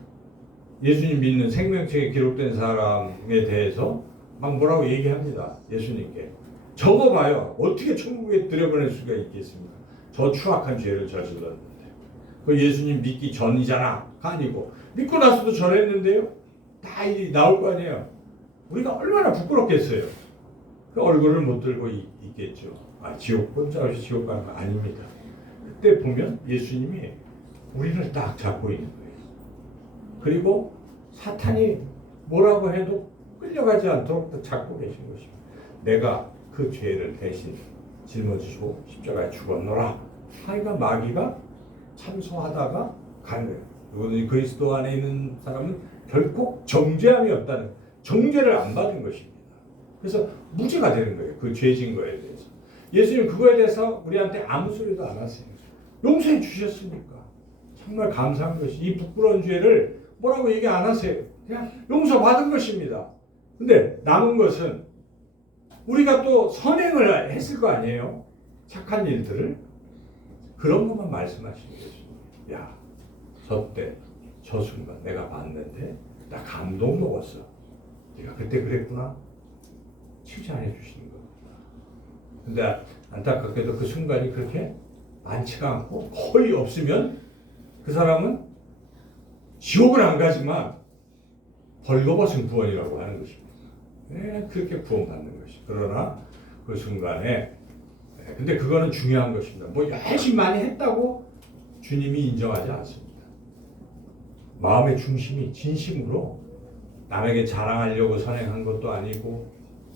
예수님 믿는 생명책에 기록된 사람에 대해서 막 뭐라고 얘기합니다. 예수님께. 저거 봐요. 어떻게 천국에 들여보낼 수가 있겠습니까? 저 추악한 죄를 저질렀는데. 그 예수님 믿기 전이잖아. 아니고. 믿고 나서도 저랬는데요. 다 나올 거 아니에요. 우리가 얼마나 부끄럽겠어요. 그 얼굴을 못 들고 있겠죠. 지옥 혼자 없이 지옥 가는 거 아닙니다. 그때 보면 예수님이 우리를 딱 잡고 있는 거예요. 그리고 사탄이 뭐라고 해도 끌려가지 않도록 잡고 계신 것입니다. 내가 그 죄를 대신 짊어지시고 십자가에 죽었노라. 하니까 마귀가 참소하다가 가는 거예요. 이거는 그리스도 안에 있는 사람은 결코 정죄함이 없다는, 정죄를 안 받은 것입니다. 그래서 무죄가 되는 거예요. 그 죄진 거에 대해서. 예수님 그거에 대해서 우리한테 아무 소리도 안 하세요. 용서해 주셨으니까. 정말 감사한 것이, 이 부끄러운 죄를 뭐라고 얘기 안 하세요. 그냥 용서받은 것입니다. 근데 남은 것은 우리가 또 선행을 했을 거 아니에요. 착한 일들을. 그런 것만 말씀하시는 거죠. 야, 저때 저 순간 내가 봤는데 나 감동 먹었어. 네가 그때 그랬구나. 칭찬해 주시는 겁니다. 근데 안타깝게도 그 순간이 그렇게 많지가 않고 거의 없으면 그 사람은 지옥은 안 가지만 벌거벗은 구원이라고 하는 것입니다. 그렇게 구원받는 것이. 그러나 그 순간에 근데 그거는 중요한 것입니다. 뭐 열심히 많이 했다고 주님이 인정하지 않습니다. 마음의 중심이 진심으로 남에게 자랑하려고 선행한 것도 아니고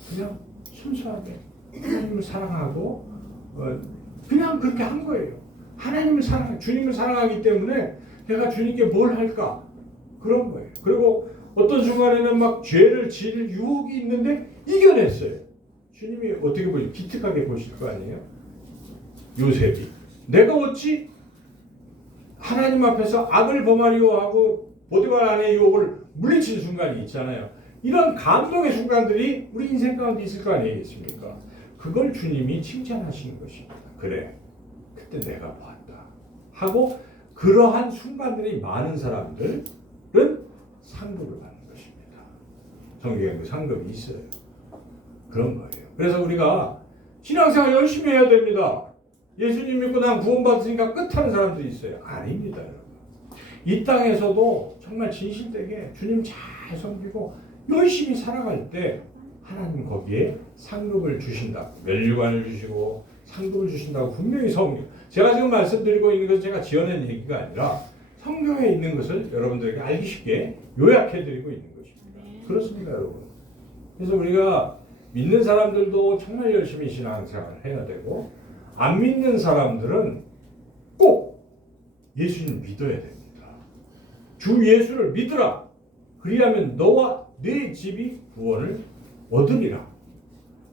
그냥 순수하게 하나님을 사랑하고 그냥 그렇게 한 거예요. 하나님을 주님을 사랑하기 때문에 내가 주님께 뭘 할까? 그런 거예요. 그리고 어떤 순간에는 막 죄를 지을 유혹이 있는데 이겨냈어요. 주님이 어떻게 보시죠? 기특하게 보실 거 아니에요? 요셉이 내가 어찌 하나님 앞에서 악을 범하리오 하고 보디발 아내의 유혹을 물리친 순간이 있잖아요. 이런 감동의 순간들이 우리 인생 가운데 있을 거 아니겠습니까? 그걸 주님이 칭찬하시는 것입니다. 그래, 그때 내가 봤다. 하고 그러한 순간들이 많은 사람들은 상급을 받는 것입니다. 성경에 그 상급이 있어요. 그런 거예요. 그래서 우리가 신앙생활 열심히 해야 됩니다. 예수님 믿고 난 구원받으니까 끝하는 사람들이 있어요. 아닙니다, 여러분. 이 땅에서도 정말 진실되게 주님 잘 섬기고 열심히 살아갈 때 하나님 거기에 상급을 주신다고, 면류관을 주시고 상급을 주신다고 분명히 성경, 제가 지금 말씀드리고 있는 것은 제가 지어낸 얘기가 아니라 성경에 있는 것을 여러분들에게 알기 쉽게 요약해드리고 있는 것입니다. 그렇습니다, 여러분. 그래서 우리가 믿는 사람들도 정말 열심히 신앙생활을 해야 되고, 안 믿는 사람들은 꼭 예수님 믿어야 됩니다. 주 예수를 믿으라. 그리하면 너와 네 집이 구원을 얻으리라.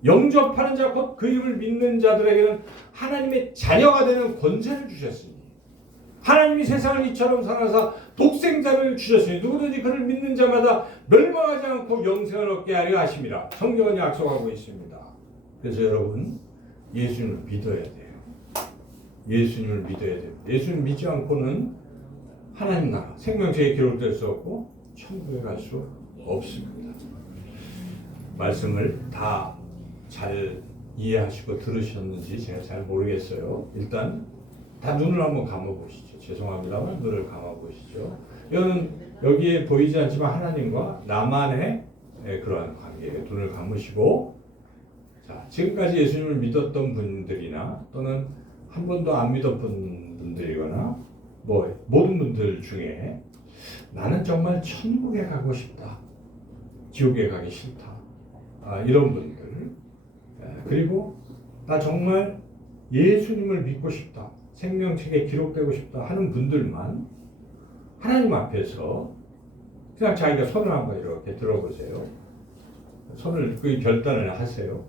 영접하는 자 곧 그 이름을 믿는 자들에게는 하나님의 자녀가 되는 권세를 주셨으니, 하나님이 세상을 이처럼 사랑하사 독생자를 주셨으니 누구든지 그를 믿는 자마다 멸망하지 않고 영생을 얻게 하려 하심이라. 성경은 약속하고 있습니다. 그래서 여러분, 예수님을 믿어야 돼요. 예수님을 믿어야 돼요. 예수님 믿지 않고는 하나님 나라, 생명책에 기록될 수 없고 천국에 갈 수 없습니다. 말씀을 다 잘 이해하시고 들으셨는지 제가 잘 모르겠어요. 일단 다 눈을 한번 감아보시죠. 죄송합니다만 눈을 감아보시죠. 이거는 여기에 보이지 않지만 하나님과 나만의 그러한 관계예요. 눈을 감으시고, 자, 지금까지 예수님을 믿었던 분들이나 또는 한 번도 안 믿었던 분들이거나 뭐 모든 분들 중에 나는 정말 천국에 가고 싶다, 지옥에 가기 싫다, 이런 분들, 그리고 나 정말 예수님을 믿고 싶다, 생명책에 기록되고 싶다 하는 분들만 하나님 앞에서 그냥 자기가 손을 한번 이렇게 들어보세요. 손을 그 결단을 하세요.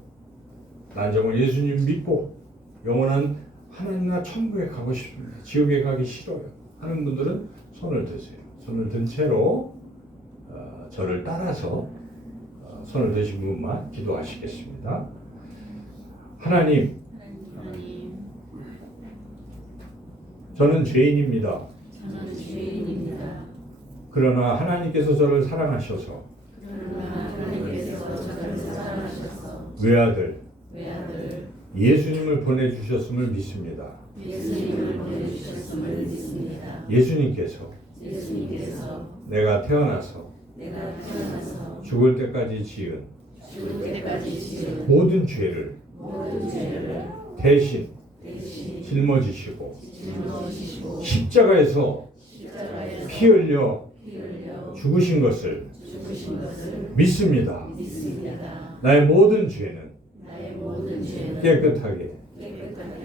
난 정말 예수님 믿고 영원한 하나님나 천국에 가고 싶습니다, 지옥에 가기 싫어요 하는 분들은 손을 드세요. 손을 든 채로 저를 따라서 손을 드신 분만 기도하시겠습니다. 하나님, 저는 죄인입니다. 그러나 하나님께서 저를 사랑하셔서 외아들 예수님을 보내주셨음을 믿습니다. 예수님께서 내가 태어나서 죽을 때까지 지은 모든 죄를 대신 짊어지시고 십자가에서 피 흘려 죽으신 것을 믿습니다. 나의 모든 죄는 깨끗하게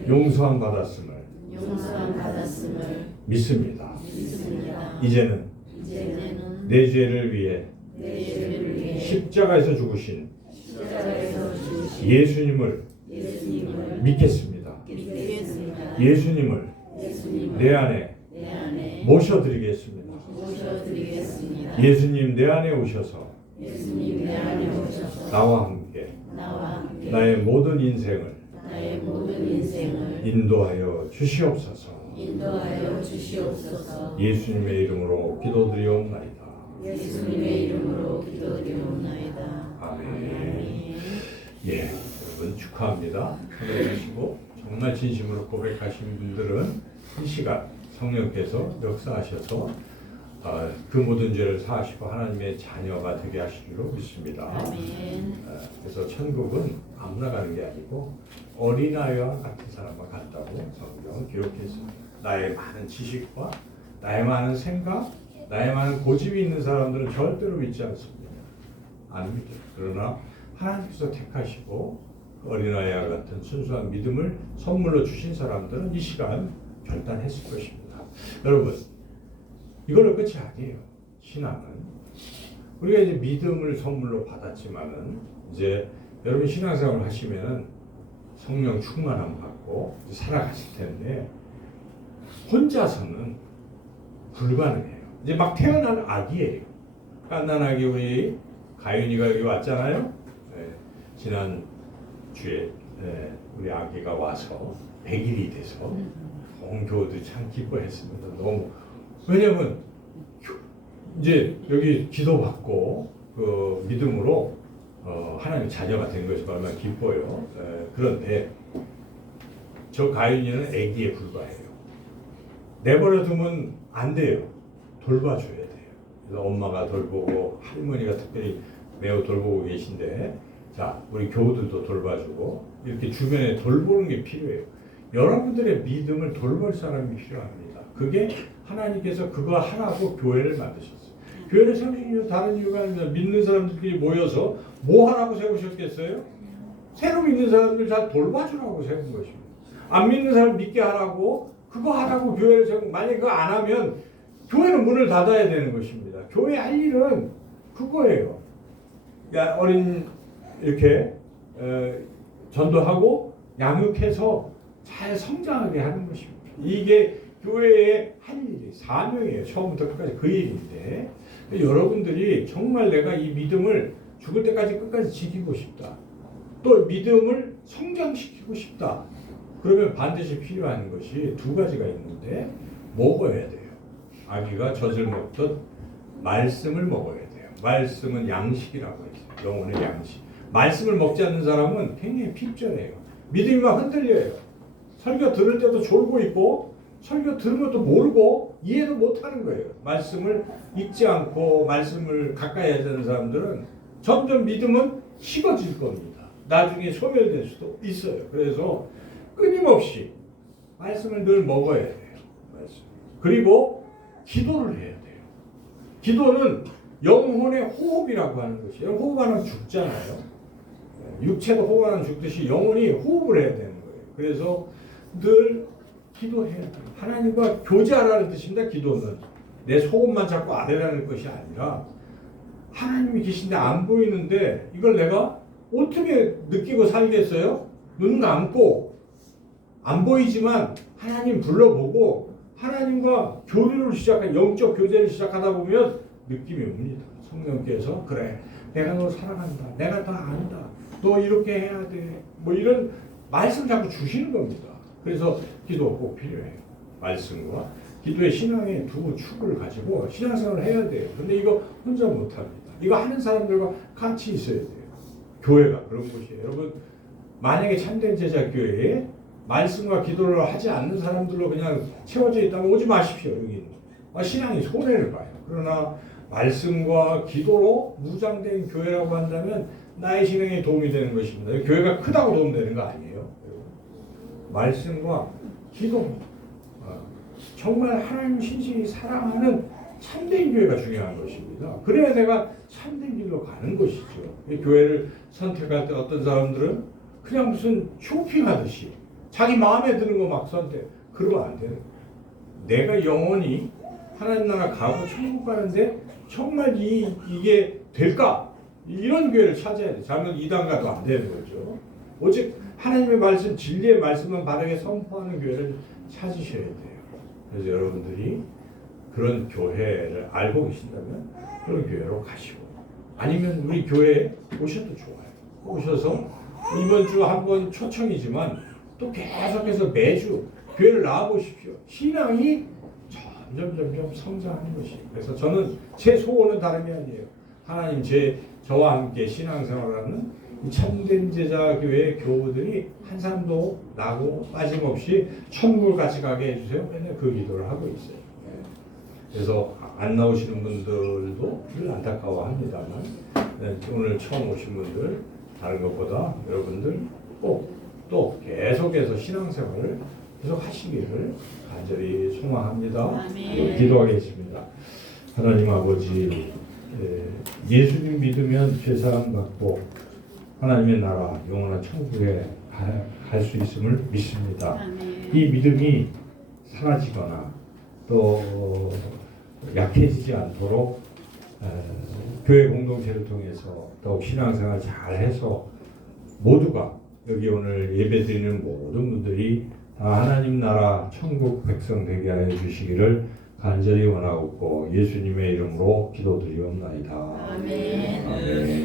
용서함 받았음을 믿습니다. 이제는 내 죄를 위해 십자가에서 죽으신 예수님을 믿겠습니다. 예수님을 내 안에 모셔드리겠습니다. 예수님 내 안에 오셔서 나와 함께 나의 모든 인생을 인도하여 주시옵소서. 예수님의 이름으로 기도드리옵나이다. 아멘. 예, 여러분 축하합니다. 기도해주시고 정말 진심으로 고백하신 분들은 이 시간 성령께서 역사하셔서 그 모든 죄를 사하시고 하나님의 자녀가 되게 하실 줄로 믿습니다. 그래서 천국은 아무나 가는 게 아니고 어린아이와 같은 사람만 간다고 성경은 기록했습니다. 나의 많은 지식과 나의 많은 생각, 나의 많은 고집이 있는 사람들은 절대로 믿지 않습니다. 안 믿어요. 그러나 하나님께서 택하시고 어린아이와 같은 순수한 믿음을 선물로 주신 사람들은 이 시간 결단했을 것입니다. 여러분, 이걸로 끝이 아니에요. 신앙은 우리가 이제 믿음을 선물로 받았지만은 이제 여러분 신앙생활을 하시면은 성령 충만함 받고 살아가실 텐데 혼자서는 불가능해요. 이제 막 태어난 아기예요. 갓난 아기 우리 가윤이가 여기 왔잖아요. 네, 지난 주에 우리 아기가 와서 100일이 돼서 온 교우들이 참 기뻐했습니다. 너무 왜냐면 이제 여기 기도받고 그 믿음으로 하나님 자녀가 된 것이 얼마나 기뻐요. 그런데 저 가인이는 아기에 불과해요. 내버려 두면 안 돼요. 돌봐줘야 돼요. 그래서 엄마가 돌보고 할머니가 특별히 매우 돌보고 계신데 자 우리 교우들도 돌봐주고 이렇게 주변에 돌보는 게 필요해요. 여러분들의 믿음을 돌볼 사람이 필요합니다. 그게 하나님께서 그거 하라고 교회를 만드셨어요. 교회를 세우신 이유 다른 이유가 아니라 믿는 사람들끼리 모여서 뭐 하라고 세우셨겠어요? 새로 믿는 사람들 잘 돌봐주라고 세운 것입니다. 안 믿는 사람 믿게 하라고 그거 하라고 교회를 세우고 만약에 그거 안 하면 교회는 문을 닫아야 되는 것입니다. 교회 할 일은 그거예요. 야, 어린 이렇게 전도하고 양육해서 잘 성장하게 하는 것입니다. 이게 교회의 할 일이 사명이에요. 처음부터 끝까지 그 일인데 여러분들이 정말 내가 이 믿음을 죽을 때까지 끝까지 지키고 싶다. 또 믿음을 성장시키고 싶다. 그러면 반드시 필요한 것이 두 가지가 있는데 먹어야 돼요. 아기가 젖을 먹듯 말씀을 먹어야 돼요. 말씀은 양식이라고 했어요. 영혼의 양식. 말씀을 먹지 않는 사람은 굉장히 핍절해요. 믿음이 막 흔들려요. 설교 들을 때도 졸고 있고 설교 들은 것도 모르고 이해도 못하는 거예요. 말씀을 읽지 않고 말씀을 가까이 해야 되는 사람들은 점점 믿음은 식어질 겁니다. 나중에 소멸될 수도 있어요. 그래서 끊임없이 말씀을 늘 먹어야 돼요. 말씀. 그리고 기도를 해야 돼요. 기도는 영혼의 호흡이라고 하는 것이에요. 호흡하면 죽잖아요. 육체도 호흡하면 죽듯이 영혼이 호흡을 해야 되는 거예요. 그래서 늘 기도해야 돼요. 하나님과 교제하라는 뜻입니다. 기도는 내 속옷만 잡고 아뢰라는 것이 아니라 하나님이 계신데 안 보이는데 이걸 내가 어떻게 느끼고 살겠어요? 눈 감고 안 보이지만 하나님 불러보고 하나님과 교류를 시작한 영적 교제를 시작하다 보면 느낌이 옵니다. 성령께서 그래 내가 너 사랑한다. 내가 다 안다. 너 이렇게 해야 돼. 뭐 이런 말씀 자꾸 주시는 겁니다. 그래서 기도 꼭 필요해요. 말씀과 기도의 신앙의 두 축을 가지고 신앙생활을 해야 돼요. 근데 이거 혼자 못합니다. 이거 하는 사람들과 같이 있어야 돼요. 교회가 그런 곳이에요. 여러분 만약에 참된 제자 교회에 말씀과 기도를 하지 않는 사람들로 그냥 채워져 있다면 오지 마십시오. 여기는 신앙이 손해를 봐요. 그러나 말씀과 기도로 무장된 교회라고 한다면 나의 신앙에 도움이 되는 것입니다. 교회가 크다고 도움되는 거 아니에요. 말씀과 기도 정말 하나님 신실히 사랑하는 참된 교회가 중요한 것입니다. 그래야 내가 참된 길로 가는 것이죠. 교회를 선택할 때 어떤 사람들은 그냥 무슨 쇼핑하듯이 자기 마음에 드는 거 막 선택. 그러면 안 되는 거예요. 내가 영원히 하나님 나라 가고 천국 가는데 정말 이게 될까? 이런 교회를 찾아야 돼. 잘못 이단 가도 안 되는 거죠. 오직 하나님의 말씀, 진리의 말씀만 바르게 선포하는 교회를 찾으셔야 돼요. 그래서 여러분들이 그런 교회를 알고 계신다면 그런 교회로 가시고 아니면 우리 교회에 오셔도 좋아요. 오셔서 이번 주 한 번 초청이지만 또 계속해서 매주 교회를 나와보십시오. 신앙이 점점 성장하는 것이에요. 그래서 저는 제 소원은 다름이 아니에요. 하나님 저와 함께 신앙생활하는 참된 제자 교회 교우들이 한 사람도 나고 빠짐없이 천국을 같이 가게 해주세요. 맨날 그 기도를 하고 있어요. 그래서 안 나오시는 분들도 늘 안타까워합니다만 오늘 처음 오신 분들 다른 것보다 여러분들 꼭 또 계속해서 신앙생활을 계속 하시기를 간절히 소망합니다. 기도하겠습니다. 하나님 아버지 예수님 믿으면 죄사함 받고 하나님의 나라 영원한 천국에 갈 수 있음을 믿습니다. 이 믿음이 사라지거나 또 약해지지 않도록 교회 공동체를 통해서 더욱 신앙생활 잘해서 모두가 여기 오늘 예배드리는 모든 분들이 다 하나님 나라 천국 백성 되게 하여 주시기를 간절히 원하옵고 예수님의 이름으로 기도드리옵나이다. 아멘. 아멘.